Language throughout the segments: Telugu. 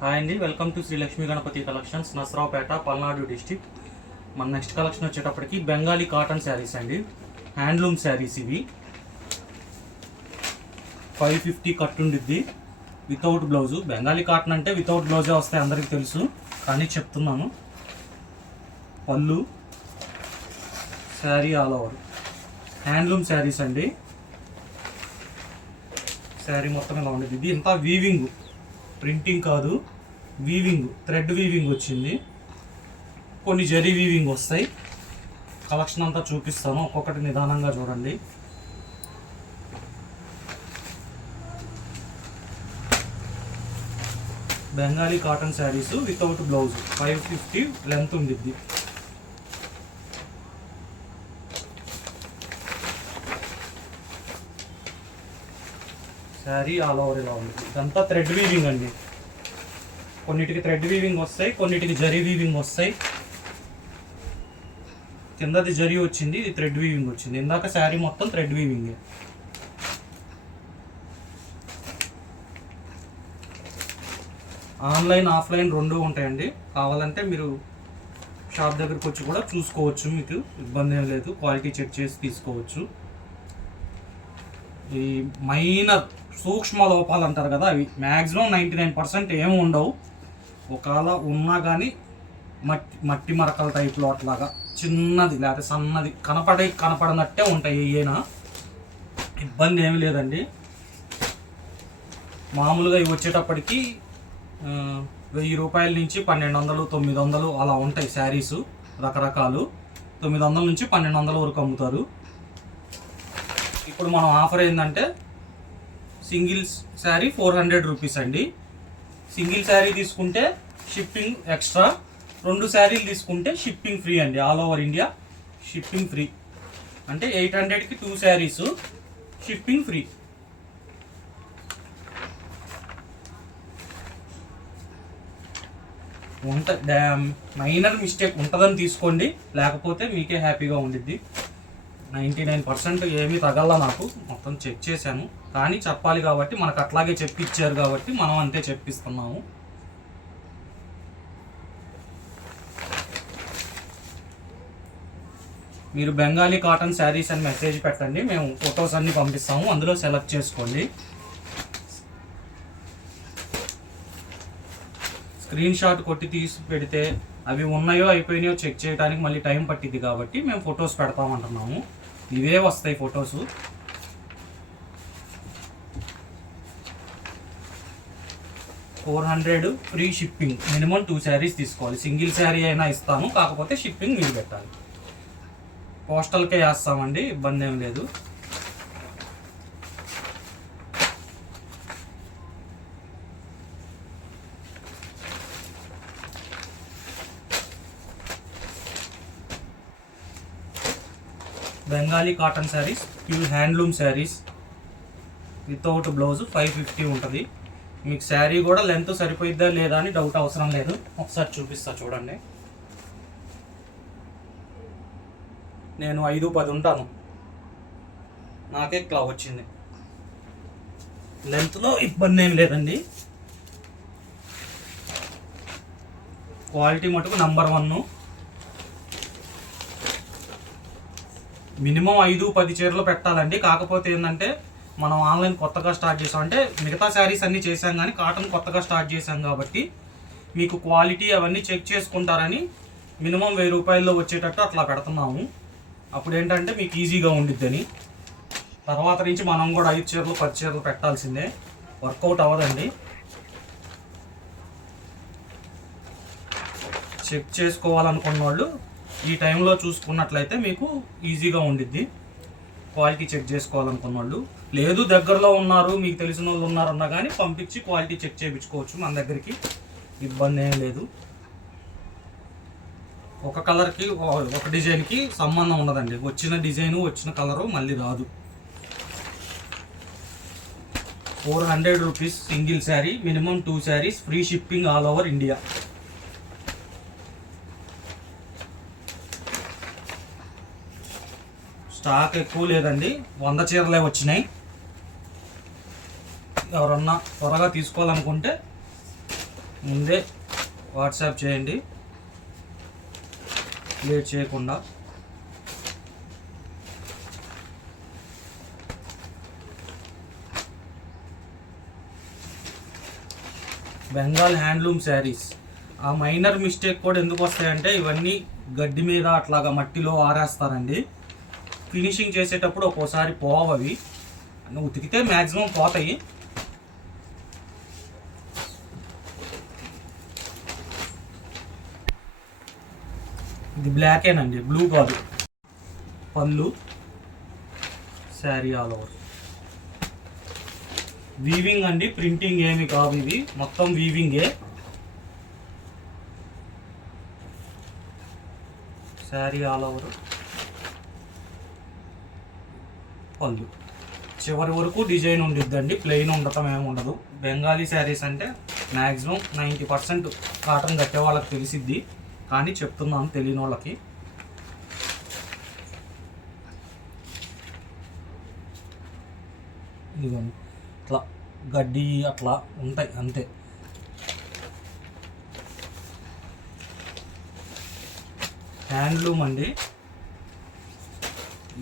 హాయ్ అండి, welcome to Shri Lakshmi Ganapathi collections, Narasaraopet, Palnadu district. మన నెక్స్ట్ కలెక్షన్ వచ్చేటప్పటికి బెంగాలీ కాటన్ శారీస్ అండి, హ్యాండ్లూమ్ శారీస్ ఇవి. 550 కట్ ఉండిద్ది వితౌట్ బ్లౌజు. బెంగాలీ కాటన్ అంటే వితౌట్ బ్లౌజే వస్తాయి, అందరికీ తెలుసు, కానీ చెప్తున్నాను. పళ్ళు, sari all over handloom saris అండి. శారీ మొత్తం ఇలా ఉండేది. ఇది ఇంత వీవింగ్, ప్రింటింగ్ కాదు, వీవింగ్, థ్రెడ్ వీవింగ్ వచ్చింది. కొన్ని జరీ వీవింగ్ వస్తాయి. కలెక్షన్ అంతా చూపిస్తాను, ఒక్కొక్కటి నిదానంగా చూడండి. Bengali cotton saris without blouse, 550 length ఉండిద్ది. శారీ ఆల్ ఓవర్ ఇలా ఉంది. ఇదంతా థ్రెడ్ వీవింగ్ అండి. కొన్నిటికి థ్రెడ్ వీవింగ్ వస్తాయి, కొన్నిటికి జరీ వీవింగ్ వస్తాయి. కిందది జరీ వచ్చింది, ఇది థ్రెడ్ వీవింగ్ వచ్చింది. ఇందాక శారీ మొత్తం థ్రెడ్ వీవింగ్. ఆన్లైన్ ఆఫ్లైన్ రెండు ఉంటాయండి. కావాలంటే మీరు షాప్ దగ్గరకు వచ్చి కూడా చూసుకోవచ్చు, మీకు ఇబ్బంది ఏం లేదు. క్వాలిటీ చెక్ చేసి తీసుకోవచ్చు. ఈ మైనర్ సూక్ష్మ లోపాలు అంటారు కదా, అవి మ్యాక్సిమం 99% ఏమి ఉండవు. ఒకవేళ ఉన్నా కానీ మట్టి మరకల టైప్లో అట్లాగా చిన్నది లేకపోతే సన్నది కనపడనట్టే ఉంటాయి. ఏనా ఇబ్బంది ఏమి లేదండి. మామూలుగా ఇవి వచ్చేటప్పటికి 1000 రూపాయల నుంచి 1200, 900 అలా ఉంటాయి శారీసు. రకరకాలు 900 నుంచి 1200 వరకు అమ్ముతారు. ఇప్పుడు మనం ఆఫర్ ఏంటంటే సింగిల్ శారీ 400 రూపీస్ అండి. సింగిల్ శారీ తీసుకుంటే షిప్పింగ్ ఎక్స్ట్రా, 2 శారీలు తీసుకుంటే షిప్పింగ్ ఫ్రీ అండి. All over India shipping free. అంటే 800కి 2 saris, shipping free. Minor mistake ఉంటుందని తీసుకోండి, లేకపోతే మీకే హ్యాపీగా ఉండిద్ది. 99% ఏమీ తగల, నాకు మొత్తం చెక్ చేశాను. కానీ చెప్పాలి కాబట్టి మనకు అట్లాగే చెప్పిచ్చారు కాబట్టి మనం అంతే చెప్పిస్తున్నాము. మీరు బెంగాలీ కాటన్ శారీస్ అని మెసేజ్ పెట్టండి, మేము ఫొటోస్ అన్నీ పంపిస్తాము, అందులో సెలెక్ట్ చేసుకోండి. స్క్రీన్ షాట్ కొట్టి తీసి పెడితే అవి ఉన్నాయో అయిపోయినాయో చెక్ చేయడానికి మళ్ళీ టైం పట్టిద్ది, కాబట్టి మేము ఫొటోస్ పెడతామంటున్నాము. ఇవే వస్తాయి photos. $400 free shipping. Minimum 2 saris తీసుకోవాలి. సింగిల్ శారీ అయినా ఇస్తాము, కాకపోతే షిప్పింగ్ మీరు పెట్టాలి. పోస్టల్కే వేస్తామండి, ఇబ్బంది ఏం లేదు. Bengali cotton saris, pure handloom saris without blouse, 550 ఉంటుంది. మీకు శారీ కూడా లెంత్ సరిపోయిద్దా లేదా అని డౌట్ అవసరం లేదు. ఒకసారి చూపిస్తా చూడండి. నేను 5-10 ఉంటాను, నాకే ఇట్లా వచ్చింది. లెంత్లో ఇబ్బంది ఏం లేదండి. క్వాలిటీ మటుకు నంబర్ 1. మినిమం 5-10 చీరలు పెట్టాలండి. కాకపోతే ఏంటంటే మనం ఆన్లైన్ కొత్తగా స్టార్ట్ చేసాం, అంటే మిగతా శారీస్ అన్నీ చేసాం కానీ కాటన్ కొత్తగా స్టార్ట్ చేసాం కాబట్టి మీకు క్వాలిటీ అవన్నీ చెక్ చేసుకుంటారని మినిమం 1000 రూపాయల్లో వచ్చేటట్టు అట్లా పెడుతున్నాము. అప్పుడు ఏంటంటే మీకు ఈజీగా ఉండిద్దని. తర్వాత నుంచి మనం కూడా 5 చీరలు 10 చీరలు పెట్టాల్సిందే, వర్కౌట్ అవ్వదండి. చెక్ చేసుకోవాలనుకున్న వాళ్ళు ఈ టైంలో చూసుకున్నట్లయితే మీకు ఈజీగా ఉండిద్ది. క్వాలిటీ చెక్ చేసుకోవాలనుకున్న వాళ్ళు, లేదు దగ్గరలో ఉన్నారు మీకు తెలిసిన వాళ్ళు ఉన్నారన్నా కానీ పంపించి క్వాలిటీ చెక్ చేయించుకోవచ్చు మన దగ్గరికి, ఇబ్బంది ఏం లేదు. ఒక కలర్కి ఒక డిజైన్కి సంబంధం ఉండదండి. వచ్చిన డిజైను వచ్చిన కలరు మళ్ళీ రాదు. 400 rupees single sari, minimum 2 saris, free shipping all over India. Stock ఎక్కువ లేదండి, 100 చీరలే వచ్చినాయి. ఎవరన్నా త్వరగా తీసుకోవాలనుకుంటే ముందే వాట్సాప్ చేయండి లేట్ చేయకుండా. బెంగాల్ హ్యాండ్లూమ్ శారీస్. ఆ మైనర్ మిస్టేక్ కూడా ఎందుకు వస్తాయంటే ఇవన్నీ గడ్డి మీద అట్లాగా మట్టిలో ఆరేస్తారండి. ఫినిషింగ్ చేసేటప్పుడు ఒక్కోసారి పోవవి, ఉతికితే మ్యాక్సిమం పోతాయి. ఇది బ్లాకేనండి, బ్లూ కాదు. పళ్ళు, శారీ ఆల్ ఓవర్ వీవింగ్ అండి, ప్రింటింగ్ ఏమి కాదు, ఇది మొత్తం వీవింగే. శారీ ఆల్ ఓవర్, పళ్ళు చివరి వరకు డిజైన్ ఉండిద్దండి, ప్లెయిన్ ఉండటం ఏమి ఉండదు. బెంగాలీ శారీస్ అంటే మ్యాక్సిమం 90% కాటన్ కట్టే వాళ్ళకి తెలిసిద్ది, కానీ చెప్తున్నాను తెలియని వాళ్ళకి. ఇదిగోండి ఇట్లా గడ్డి అట్లా ఉంటాయి అంతే. హ్యాండ్లూమ్ అండి,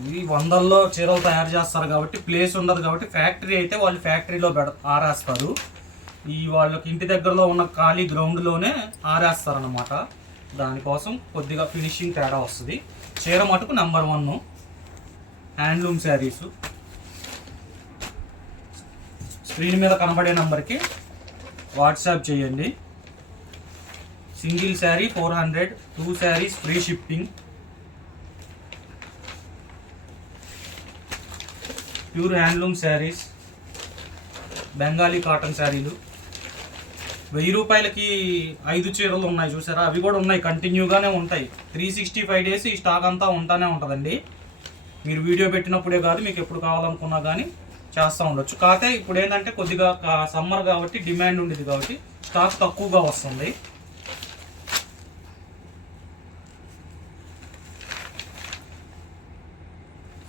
ఇవి వందల్లో చీరలు తయారు చేస్తారు కాబట్టి ప్లేస్ ఉండదు కాబట్టి ఫ్యాక్టరీ అయితే వాళ్ళు ఫ్యాక్టరీలో ఆరేస్తారు. ఈ వాళ్ళకి ఇంటి దగ్గరలో ఉన్న ఖాళీ గ్రౌండ్లోనే ఆరేస్తారనమాట. దానికోసం కొద్దిగా ఫినిషింగ్ తేడా వస్తుంది. చీర మటుకు నెంబర్ 1 హ్యాండ్లూమ్ శారీసు. స్క్రీన్ మీద కనబడే నెంబర్కి వాట్సాప్ చేయండి. Single sari 400, 2 saris free shipping. Pure handloom saris, Bengali cotton శారీలు. 1000 రూపాయలకి 5 చీరలు ఉన్నాయి చూసారా, అవి కూడా ఉన్నాయి, కంటిన్యూగానే ఉంటాయి. 365 డేస్ ఈ స్టాక్ అంతా ఉంటానే ఉంటుందండి. మీరు వీడియో పెట్టినప్పుడే కాదు, మీకు ఎప్పుడు కావాలనుకున్నా కానీ చేస్తూ ఉండొచ్చు. కాకపోతే ఇప్పుడు ఏంటంటే కొద్దిగా సమ్మర్ కాబట్టి డిమాండ్ ఉండేది కాబట్టి స్టాక్ తక్కువగా వస్తుంది.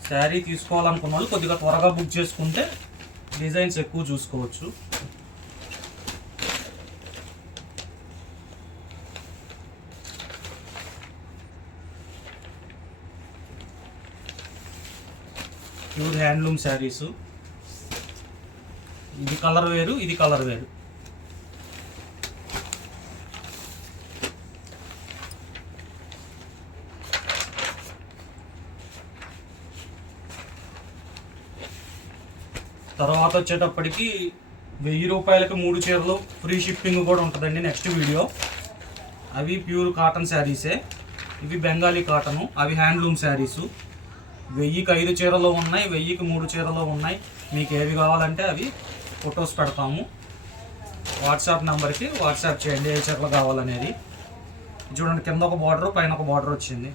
శారీ తీసుకోవాలనుకున్న వాళ్ళు కొద్దిగా త్వరగా బుక్ చేసుకుంటే డిజైన్స్ ఎక్కువ చూసుకోవచ్చు. Pure handloom saris. ఇది కలర్ వేరు, ఇది కలర్ వేరు. తర్వాత వచ్చేటప్పటికి 1000 రూపాయలకి 3 చీరలు ఫ్రీ షిప్పింగ్ కూడా ఉంటుందండి నెక్స్ట్ వీడియో. అవి ప్యూర్ కాటన్ శారీసే. ఇవి బెంగాలీ కాటను, అవి హ్యాండ్లూమ్ శారీసు. 1000కి 5 చీరలు ఉన్నాయి, 1000కి 3 చీరలు ఉన్నాయి. మీకు ఏవి కావాలంటే అవి ఫొటోస్ పెడతాము. వాట్సాప్ నెంబర్కి వాట్సాప్ చేయండి ఏ చీరలు కావాలనేది. చూడండి, కింద ఒక బార్డర్, పైన ఒక బార్డర్ వచ్చింది.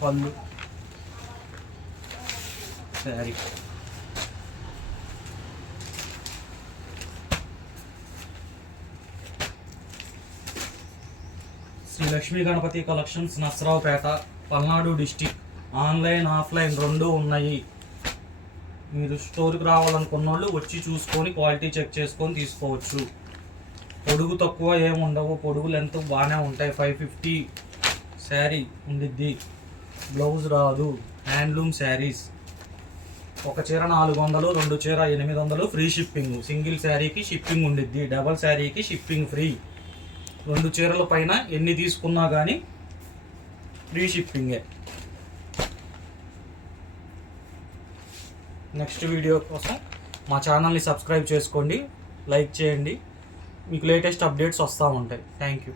పళ్ళు, sari. Shri Lakshmi Ganapathi collections, Narasaraopet, Palnadu district. Online offline 2 ఉన్నాయి. మీరు స్టోర్కి రావాలనుకున్న వాళ్ళు వచ్చి చూసుకొని క్వాలిటీ చెక్ చేసుకొని తీసుకోవచ్చు. పొడుగు తక్కువ ఏమి ఉండవు, పొడుగు లెంత్ బాగానే ఉంటాయి. 550 శారీ ఉండిద్ది, బ్లౌజ్ రాదు. హ్యాండ్లూమ్ శారీస్. ఒక చీర 400, 2 చీర 800 ఫ్రీ షిప్పింగ్. సింగిల్ శారీకి షిప్పింగ్ ఉండిద్ది, డబల్ శారీకి షిప్పింగ్ ఫ్రీ. 2 చీరల పైన ఎన్ని తీసుకున్నా కానీ ఫ్రీ షిప్పింగే. నెక్స్ట్ వీడియో కోసం మా ఛానల్ని సబ్స్క్రైబ్ చేసుకోండి, లైక్ చేయండి. మీకు లేటెస్ట్ అప్డేట్స్ వస్తూ ఉంటాయి. Thank you.